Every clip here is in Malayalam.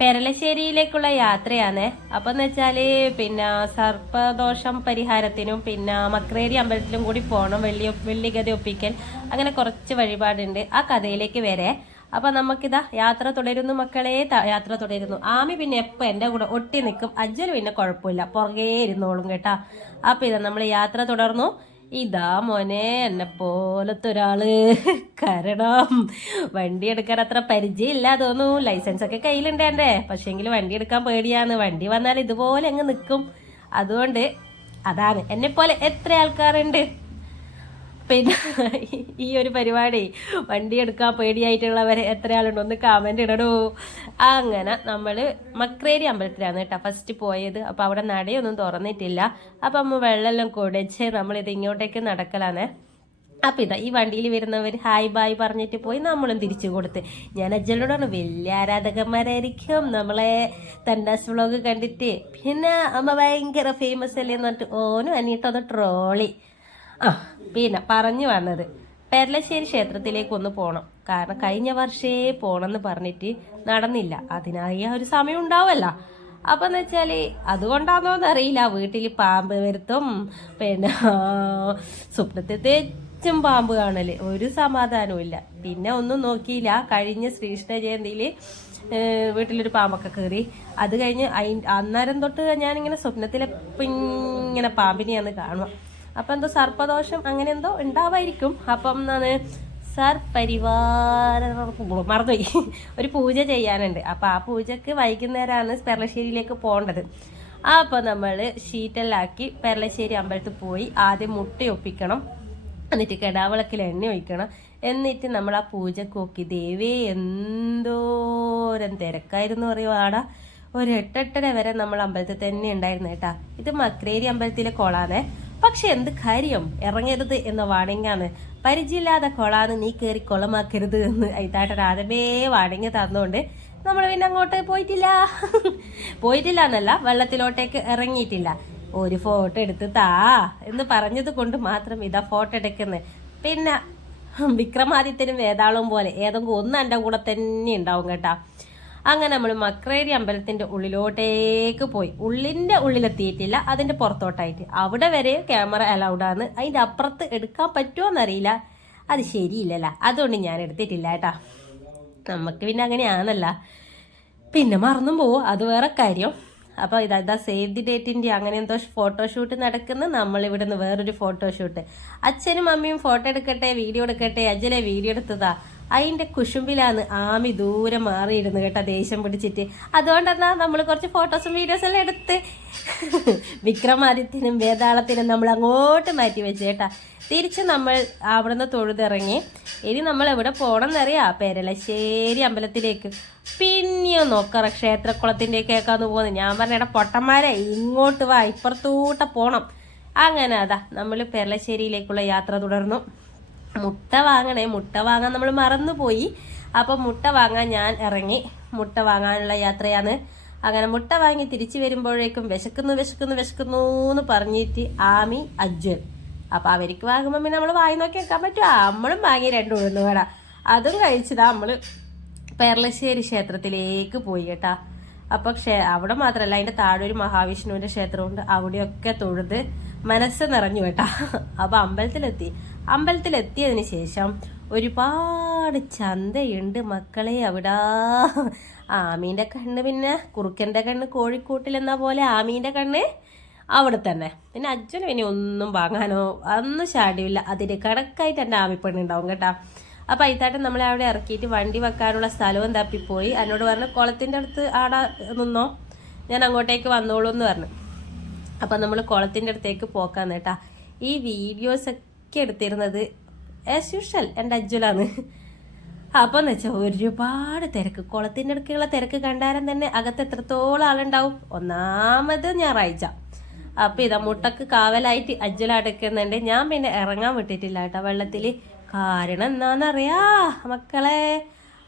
പെരളശ്ശേരിയിലേക്കുള്ള യാത്രയാണ്. അപ്പൊ എന്ന് വെച്ചാൽ പിന്നെ സർപ്പദോഷം പരിഹാരത്തിനും പിന്നെ മക്രേരി അമ്പലത്തിലും കൂടി പോകണം വെള്ളി വെള്ളിഗതി ഒപ്പിക്കൽ. അങ്ങനെ കുറച്ച് വഴിപാടുണ്ട്. ആ കഥയിലേക്ക് വരെ. അപ്പൊ നമുക്കിതാ യാത്ര തുടരുന്നു മക്കളെ. യാത്ര തുടരുന്നു. ആമി പിന്നെ എപ്പോ എന്റെ കൂടെ ഒട്ടി നിൽക്കും അജ്ജന് പിന്നെ കുഴപ്പമില്ല. പുറകേ ഇരുന്നോളും കേട്ടാ. അപ്പൊ ഇതാ നമ്മൾ യാത്ര തുടർന്നു. ഇതാ മോനെ എന്നെ പോലത്തെ ഒരാൾ. കാരണം വണ്ടി എടുക്കാൻ അത്ര പരിചയമില്ല തോന്നുന്നു. ലൈസൻസ് ഒക്കെ കയ്യിലുണ്ട് എന്റെ. പക്ഷേങ്കിൽ വണ്ടി എടുക്കാൻ പേടിയാണ്. വണ്ടി വന്നാൽ ഇതുപോലെ അങ്ങ് നിൽക്കും. അതുകൊണ്ട് അതാണ്. എന്നെ പോലെ എത്ര ആൾക്കാരുണ്ട്? പിന്നെ ഈ ഒരു പരിപാടി വണ്ടി എടുക്കാൻ പേടിയായിട്ടുള്ളവരെ എത്ര ആളുണ്ട് ഒന്ന് കമന്റ് ഇടടോ. അങ്ങനെ നമ്മൾ മക്രേരി അമ്പലത്തിലാണ് കേട്ടോ ഫസ്റ്റ് പോയത്. അപ്പോൾ അവിടെ നടയൊന്നും തുറന്നിട്ടില്ല. അപ്പൊ നമ്മൾ വെള്ളമെല്ലാം കുടിച്ച് ഇത് ഇങ്ങോട്ടേക്ക് നടക്കലാണ്. അപ്പൊ ഇതാ ഈ വണ്ടിയിൽ വരുന്നവർ ഹായ് ബായ് പറഞ്ഞിട്ട് പോയി നമ്മളും തിരിച്ചു കൊടുത്ത്. ഞാൻ അജ്ജലോടാണ് വലിയ ആരാധകന്മാരായിരിക്കും നമ്മളെ തണ്ടാസ് വ്ളോഗ് കണ്ടിട്ട്. പിന്നെ അമ്മ ഭയങ്കര ഫേമസ് അല്ലേന്ന് പറഞ്ഞിട്ട് ഓനും അനിയിട്ടൊന്ന് ട്രോളി ആ പിന്നെ പറഞ്ഞു വന്നത്. പെരലശ്ശേരി ക്ഷേത്രത്തിലേക്ക് ഒന്ന് പോകണം കാരണം കഴിഞ്ഞ വർഷേ പോണെന്ന് പറഞ്ഞിട്ട് നടന്നില്ല. അതിനായി ആ ഒരു സമയം ഉണ്ടാവുമല്ല അപ്പൊ എന്ന് വെച്ചാൽ അതുകൊണ്ടാണോ അറിയില്ല വീട്ടിൽ പാമ്പ് വരുത്തും. പിന്നെ സ്വപ്നത്തെ തേച്ചും പാമ്പ് കാണൽ. ഒരു സമാധാനവും ഇല്ല. പിന്നെ ഒന്നും നോക്കിയില്ല. കഴിഞ്ഞ ശ്രീകൃഷ്ണ ജയന്തിയിൽ വീട്ടിലൊരു പാമ്പൊക്കെ കയറി അത് കഴിഞ്ഞ് അന്നേരം തൊട്ട് ഞാനിങ്ങനെ സ്വപ്നത്തിലെ ഇങ്ങനെ പാമ്പിനെയാണ് കാണുക. അപ്പം എന്തോ സർപ്പദോഷം അങ്ങനെ എന്തോ ഉണ്ടാവായിരിക്കും. അപ്പം എന്താണ്? സർ പരിവാര മറന്നുപോയി. ഒരു പൂജ ചെയ്യാനുണ്ട്. അപ്പൊ ആ പൂജക്ക് വൈകുന്നേരമാണ് പെർളശ്ശേരിയിലേക്ക് പോകേണ്ടത്. അപ്പോൾ നമ്മൾ ഷീറ്റെല്ലാക്കി പെർളശ്ശേരി അമ്പലത്തിൽ പോയി ആദ്യം മുട്ടയൊപ്പിക്കണം എന്നിട്ട് കെടാവിളക്കിൽ എണ്ണ ഒഴിക്കണം. എന്നിട്ട് നമ്മൾ ആ പൂജക്ക് നോക്കി ദേവേ എന്തോരം തിരക്കായിരുന്നു പറയുവാടാ ഒരു എട്ടെട്ടര വരെ നമ്മൾ അമ്പലത്തിൽ തന്നെ ഉണ്ടായിരുന്നു കേട്ടാ ഇത് മക്രേരി അമ്പലത്തിലെ കൊളാണേ പക്ഷെ എന്ത് കാര്യം? ഇറങ്ങരുത് എന്ന വാണിങ്ങാണ് പരിചയമില്ലാതെ കൊളാന്ന് നീ കയറി കൊളമാക്കരുത് എന്ന് ഐതാട്ടൻ ആദ്യമേ വാണിങ് തന്നുകൊണ്ട് നമ്മൾ പിന്നെ അങ്ങോട്ട് പോയിട്ടില്ല. പോയിട്ടില്ല എന്നല്ല വെള്ളത്തിലോട്ടേക്ക് ഇറങ്ങിയിട്ടില്ല. ഒരു ഫോട്ടോ എടുത്ത് താ എന്ന് പറഞ്ഞത് കൊണ്ട് മാത്രം ഇതാ ഫോട്ടോ എടുക്കുന്നത് പിന്നെ വിക്രമാദിത്യനും വേതാളവും പോലെ ഏതെങ്കിലും ഒന്ന് എന്റെ കൂടെ തന്നെ ഉണ്ടാവും കേട്ടാ. അങ്ങനെ നമ്മൾ മക്രേരി അമ്പലത്തിന്റെ ഉള്ളിലോട്ടേക്ക് പോയി. ഉള്ളിന്റെ ഉള്ളിലെത്തിയിട്ടില്ല അതിന്റെ പുറത്തോട്ടായിട്ട്. അവിടെ വരെ ക്യാമറ അലൗഡ് ആണ് അതിന്റെ അപ്പുറത്ത് എടുക്കാൻ പറ്റുമോ എന്നറിയില്ല അത് ശരിയില്ലല്ല. അതുകൊണ്ട് ഞാൻ എടുത്തിട്ടില്ല കേട്ടാ. നമുക്ക് പിന്നെ അങ്ങനെയാണല്ല. പിന്നെ മറന്നും പോവും? അത് വേറെ കാര്യം. അപ്പോൾ ഇതാ ഇതാ സേവ് ദി ഡേറ്റിന്റെ അങ്ങനെ എന്തോ ഫോട്ടോഷൂട്ട് നടക്കുന്ന. നമ്മൾ ഇവിടുന്ന് വേറൊരു ഫോട്ടോഷൂട്ട് അച്ഛനും അമ്മയും ഫോട്ടോ എടുക്കട്ടെ വീഡിയോ എടുക്കട്ടെ. അജ്ജലെ വീഡിയോ എടുത്തതാ. അതിന്റെ കുശുമ്പിലാണ് ആമി ദൂരെ മാറിയിരുന്നു കേട്ടോ ദേഷ്യം പിടിച്ചിട്ട്. അതുകൊണ്ടെന്നാ നമ്മൾ കുറച്ച് ഫോട്ടോസും വീഡിയോസും എല്ലാം എടുത്ത് വിക്രമാദിത്യനും വേതാളത്തിനും നമ്മൾ അങ്ങോട്ട് മാറ്റി വെച്ച് കേട്ടാ. തിരിച്ച് നമ്മൾ അവിടുന്ന് തൊഴുതിറങ്ങി. ഇനി നമ്മൾ എവിടെ പോകണം എന്നറിയാം പേരലശ്ശേരി അമ്പലത്തിലേക്ക്. പിന്നെയോ നോക്കറ ക്ഷേത്രക്കുളത്തിന്റെ കേൾക്കാന്ന് പോകുന്നത് ഞാൻ പറഞ്ഞ പൊട്ടന്മാരെ ഇങ്ങോട്ട് വാ ഇപ്പുറത്തൂട്ട പോണം. അങ്ങനെ അതാ നമ്മൾ പെരളശ്ശേരിയിലേക്കുള്ള യാത്ര തുടർന്നു. മുട്ട വാങ്ങണേ. മുട്ട വാങ്ങാൻ നമ്മൾ മറന്നുപോയി. അപ്പം മുട്ട വാങ്ങാൻ ഞാൻ ഇറങ്ങി. മുട്ട വാങ്ങാനുള്ള യാത്രയാണ്. അങ്ങനെ മുട്ട വാങ്ങി തിരിച്ചു വരുമ്പോഴേക്കും വിശക്കുന്നു വിശക്കുന്നു വിശക്കുന്നു എന്ന് പറഞ്ഞിട്ട് ആമി അജ്വൽ അപ്പൊ അവർക്ക് വാങ്ങുമ്പോൾ പിന്നെ നമ്മൾ വാങ്ങി നോക്കി വെക്കാൻ പറ്റുമോ? നമ്മളും വാങ്ങി രണ്ടു ഉഴുന്ന് വേട. അതും കഴിച്ചതാ നമ്മൾ പെർളശ്ശേരി ക്ഷേത്രത്തിലേക്ക് പോയി കേട്ടാ. അപ്പൊ ക്ഷേ അവിടെ മാത്രമല്ല അതിന്റെ താഴെ ഒരു മഹാവിഷ്ണുവിന്റെ ക്ഷേത്രമുണ്ട്. അവിടെയൊക്കെ തൊഴുത് മനസ്സ് നിറഞ്ഞു കേട്ടാ. അപ്പൊ അമ്പലത്തിലെത്തി. അമ്പലത്തിലെത്തിയതിന് ശേഷം ഒരുപാട് ചന്തയുണ്ട് മക്കളെ അവിടെ. ആമീന്റെ കണ്ണ് പിന്നെ കുറുക്കന്റെ കണ്ണ് കോഴിക്കൂട്ടിൽ എന്ന പോലെ ആമീന്റെ കണ്ണ് അവിടെ തന്നെ. പിന്നെ അച്ഛന് പിന്നെ ഒന്നും വാങ്ങാനോ അന്നും ചാടിയില്ല അതിന് കണക്കായിട്ട് എന്റെ ആമിപ്പെണ്ണുണ്ടാവും കേട്ടോ. അപ്പോൾ അയിത്താട്ടൻ നമ്മളെ അവിടെ ഇറക്കിയിട്ട് വണ്ടി വെക്കാനുള്ള സ്ഥലവും തപ്പിപ്പോയി. എന്നോട് പറഞ്ഞു കുളത്തിന്റെ അടുത്ത് ആടെ നിന്നോ? ഞാൻ അങ്ങോട്ടേക്ക് വന്നോളൂ എന്ന് പറഞ്ഞു. അപ്പം നമ്മൾ കുളത്തിന്റെ അടുത്തേക്ക് പോക്കാന്ന് കേട്ടാ. ഈ വീഡിയോസ് ഒക്കെ എടുത്തിരുന്നത് ആസ് യൂഷ്വൽ എന്റെ അജ്വലാണ് അപ്പം എന്ന് വെച്ചാൽ ഒരുപാട് തിരക്ക്. കുളത്തിന്റെ അടുക്കുള്ള തിരക്ക് കണ്ടാലും തന്നെ അകത്ത് എത്രത്തോളം ആളുണ്ടാവും? ഒന്നാമത് ഞായറാഴ്ച. അപ്പം ഇതാ മുട്ടക്ക് കാവലായിട്ട് അജ്വല അടുക്കുന്നുണ്ട് ഞാൻ പിന്നെ ഇറങ്ങാൻ വിട്ടിട്ടില്ല കേട്ടോ വെള്ളത്തിൽ കാരണം എന്താണെന്നറിയാ മക്കളെ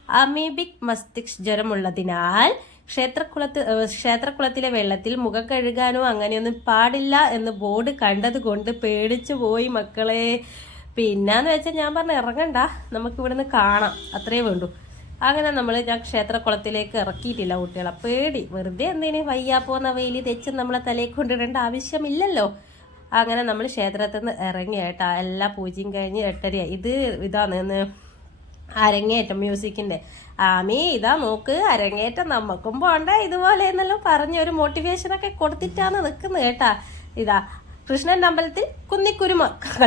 അമീബിക് മസ്തിഷ്ക ജ്വരമുള്ളതിനാൽ ക്ഷേത്രക്കുളത്ത് ക്ഷേത്രക്കുളത്തിലെ വെള്ളത്തിൽ മുഖം കഴുകാനോ അങ്ങനെയൊന്നും പാടില്ല എന്ന് ബോർഡ് കണ്ടത് കൊണ്ട് പേടിച്ചു പോയി മക്കളെ. പിന്നെന്ന് വെച്ചാൽ ഞാൻ പറഞ്ഞ ഇറങ്ങണ്ട നമുക്ക് ഇവിടുന്ന് കാണാം. അത്രേ വേണ്ടൂ. അങ്ങനെ നമ്മൾ ഞാൻ ക്ഷേത്രക്കുളത്തിലേക്ക് ഇറക്കിയിട്ടില്ല കുട്ടികളെ. പേടി. വെറുതെ എന്തിനു വയ്യാ പോകുന്ന വെയിൽ തെച്ച് നമ്മളെ തലയിൽ കൊണ്ടിടേണ്ട ആവശ്യമില്ലല്ലോ. അങ്ങനെ നമ്മൾ ക്ഷേത്രത്തിൽ നിന്ന് ഇറങ്ങി കേട്ടാ എല്ലാ പൂജയും കഴിഞ്ഞ് എട്ടരയായി. ഇത് ഇതാണ് അരങ്ങേറ്റം മ്യൂസിക്കിന്റെ. ആമി ഇതാ നോക്ക് അരങ്ങേറ്റം നമുക്കും പോണ്ട ഇതുപോലെ എന്നെല്ലാം പറഞ്ഞ് ഒരു മോട്ടിവേഷനൊക്കെ കൊടുത്തിട്ടാണ് നിൽക്കുന്നത് കേട്ടാ. ഇതാ കൃഷ്ണന്റെ അമ്പലത്തിൽ കുന്നിക്കുരുമ കളി